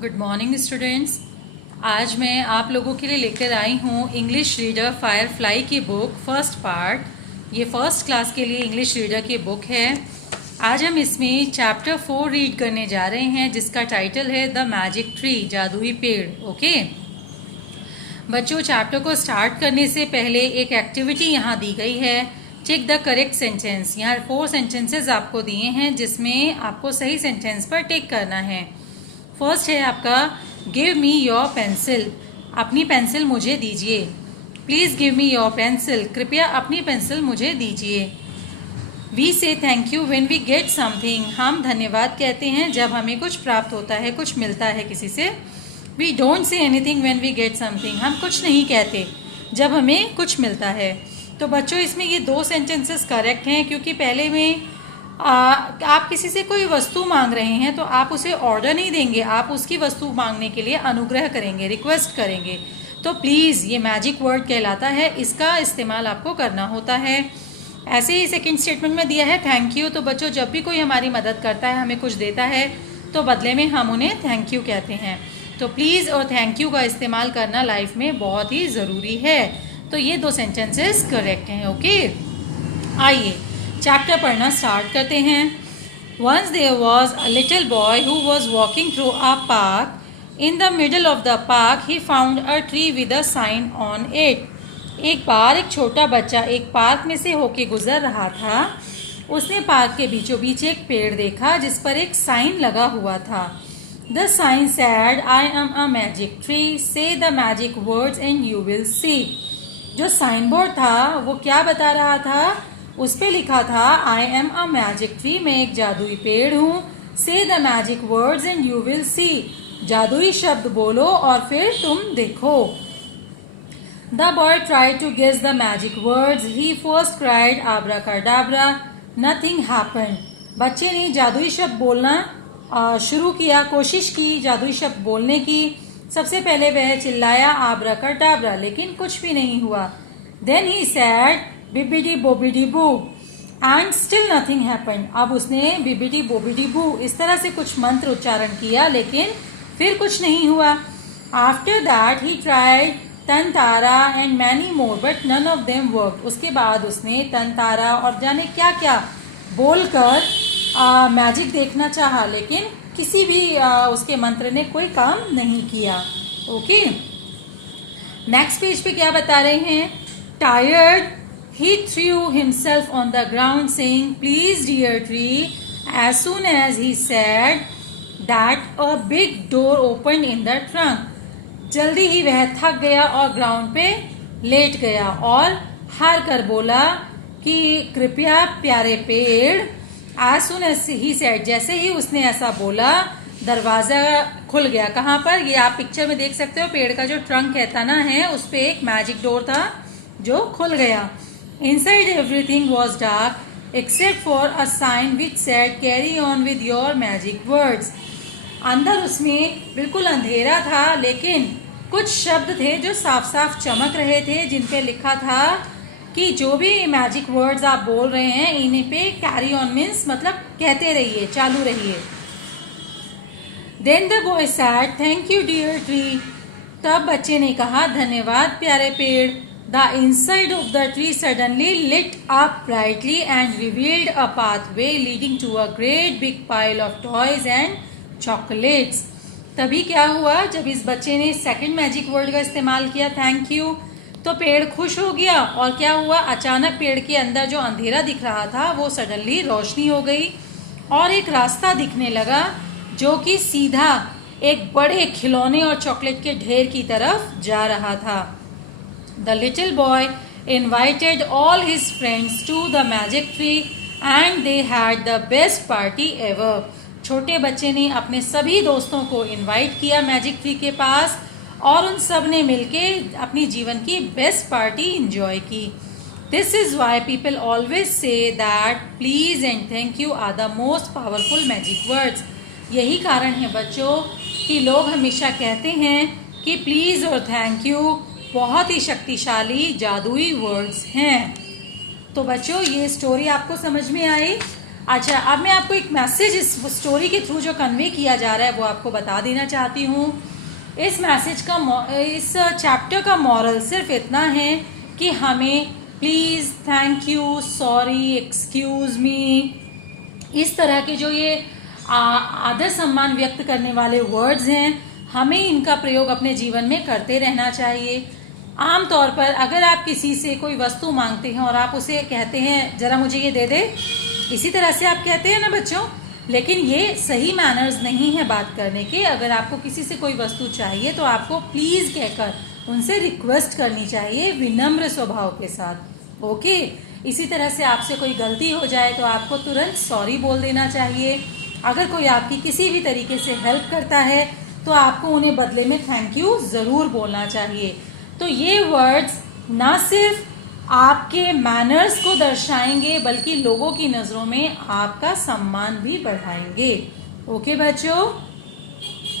Good morning students. आज मैं आप लोगों के लिए लेकर आई हूँ इंग्लिश रीडर फायरफ्लाई की बुक फर्स्ट पार्ट। ये फर्स्ट क्लास के लिए इंग्लिश रीडर की बुक है। आज हम इसमें चैप्टर 4 रीड करने जा रहे हैं जिसका टाइटल है द मैजिक ट्री, जादुई पेड़। ओके बच्चों, चैप्टर को स्टार्ट करने से पहले एक एक्टिविटी यहाँ दी गई है। Check the correct sentence. यहाँ 4 सेंटेंसेस आपको दिए हैं जिसमें आपको सही सेंटेंस पर टिक करना है। फर्स्ट है आपका गिव मी योर पेंसिल, अपनी पेंसिल मुझे दीजिए। Please give me your pencil, कृपया अपनी पेंसिल मुझे दीजिए। We say thank you when we get something, हम धन्यवाद कहते हैं जब हमें कुछ प्राप्त होता है, कुछ मिलता है किसी से। We don't say anything when we get something, हम कुछ नहीं कहते जब हमें कुछ मिलता है। तो बच्चों इसमें ये 2 सेंटेंसेस करेक्ट हैं क्योंकि पहले में आप किसी से कोई वस्तु मांग रहे हैं तो आप उसे ऑर्डर नहीं देंगे, आप उसकी वस्तु मांगने के लिए अनुग्रह करेंगे, रिक्वेस्ट करेंगे। तो प्लीज़ ये मैजिक वर्ड कहलाता है, इसका इस्तेमाल आपको करना होता है। ऐसे ही सेकंड स्टेटमेंट में दिया है थैंक यू। तो बच्चों जब भी कोई हमारी मदद करता है, हमें कुछ देता है, तो बदले में हम उन्हें थैंक यू कहते हैं। तो प्लीज़ और थैंक यू का इस्तेमाल करना लाइफ में बहुत ही ज़रूरी है। तो ये 2 सेंटेंसेस करेक्ट हैं। ओके, आइए चैप्टर पढ़ना स्टार्ट करते हैं। Once there was a little boy who was walking through a park. In the middle of the park he found a tree with a sign on it. एक बार एक छोटा बच्चा एक पार्क में से होके गुजर रहा था। उसने पार्क के बीचों बीच एक पेड़ देखा जिस पर एक साइन लगा हुआ था। The sign said, I am a magic tree. Say the magic words and you will see. जो साइन बोर्ड था वो क्या बता रहा था? उस पे लिखा था I am a magic tree, मैं एक जादुई पेड़ हूँ। Say the magic words and you will see, जादुई शब्द बोलो और फिर तुम देखो। The boy try to guess the magic words, he first cried abracadabra, nothing happened. बच्चे ने जादुई शब्द बोलना शुरू किया, कोशिश की जादुई शब्द बोलने की। सबसे पहले वह चिल्लाया आब्राकाडाब्रा, लेकिन कुछ भी नहीं हुआ। देन ही सैड बिबिडी बोबिडी बू एंड स्टिल नथिंग हैपेंड। अब उसने बिबिडी बोबिडी बू इस तरह से कुछ मंत्र उच्चारण किया लेकिन फिर कुछ नहीं हुआ। आफ्टर दैट ही ट्राइड तंतारा and many more but none of them work. उसके बाद उसने तंतारा और जाने क्या क्या बोलकर मैजिक देखना चाहा लेकिन किसी भी उसके मंत्र ने कोई काम नहीं किया। ओके, नेक्स्ट पेज पे क्या बता रहे हैं? Tired he threw himself on the ground saying, please dear tree. As soon as he said that, a big door opened in the trunk. जल्दी ही वह थक गया और ग्राउंड पे लेट गया और हार कर बोला कि कृपया प्यारे पेड़। As soon as he said, जैसे ही उसने ऐसा बोला दरवाजा खुल गया। कहाँ पर? ये आप पिक्चर में देख सकते हो, पेड़ का जो ट्रंक है, तना है, उस पे एक मैजिक डोर था जो खुल गया। Inside everything was dark except for a sign which said carry on with your magic words. अंदर उसमें बिल्कुल अंधेरा था लेकिन कुछ शब्द थे जो साफ साफ चमक रहे थे जिन पे लिखा था कि जो भी मैजिक वर्ड्स आप बोल रहे हैं इन्हीं पे कैरी ऑन मीन्स मतलब कहते रहिए, चालू रहिए। Then the boy said thank you dear tree. तब बच्चे ने कहा धन्यवाद प्यारे पेड़। The inside of the tree suddenly lit up brightly and revealed a pathway leading to a great big pile of toys and chocolates. तभी क्या हुआ, जब इस बच्चे ने सेकंड मैजिक वर्ड का इस्तेमाल किया थैंक यू, तो पेड़ खुश हो गया और क्या हुआ, अचानक पेड़ के अंदर जो अंधेरा दिख रहा था वो सडनली रोशनी हो गई और एक रास्ता दिखने लगा जो कि सीधा एक बड़े खिलौने और चॉकलेट के ढेर की तरफ जा रहा था। The little boy invited all his friends to the magic tree and they had the best party ever. छोटे बच्चे ने अपने सभी दोस्तों को इनवाइट किया मैजिक ट्री के पास और उन सब ने मिलके अपनी जीवन की बेस्ट पार्टी इंजॉय की। This is why people always say that please and thank you are the most powerful magic words. यही कारण है बच्चों कि लोग हमेशा कहते हैं कि प्लीज़ और थैंक यू बहुत ही शक्तिशाली जादुई वर्ड्स हैं। तो बच्चों ये स्टोरी आपको समझ में आई? अच्छा, अब मैं आपको एक मैसेज इस स्टोरी के थ्रू जो कन्वे किया जा रहा है वो आपको बता देना चाहती हूँ। इस मैसेज का इस चैप्टर का मॉरल सिर्फ इतना है कि हमें please, thank you, sorry, excuse me, इस तरह के जो ये आदर सम्मान व्यक्त करने वाले वर्ड्स हैं, हमें इनका प्रयोग अपने जीवन में करते रहना चाहिए। आमतौर पर अगर आप किसी से कोई वस्तु मांगते हैं और आप उसे कहते हैं ज़रा मुझे ये दे दे, इसी तरह से आप कहते हैं ना बच्चों, लेकिन ये सही मैनर्स नहीं है बात करने के। अगर आपको किसी से कोई वस्तु चाहिए तो आपको प्लीज़ कहकर उनसे रिक्वेस्ट करनी चाहिए विनम्र स्वभाव के साथ। ओके, इसी तरह से आपसे कोई गलती हो जाए तो आपको तुरंत सॉरी बोल देना चाहिए। अगर कोई आपकी किसी भी तरीके से हेल्प करता है तो आपको उन्हें बदले में थैंक यू ज़रूर बोलना चाहिए। तो ये वर्ड्स ना सिर्फ आपके मैनर्स को दर्शाएंगे बल्कि लोगों की नज़रों में आपका सम्मान भी बढ़ाएंगे। ओके बच्चों।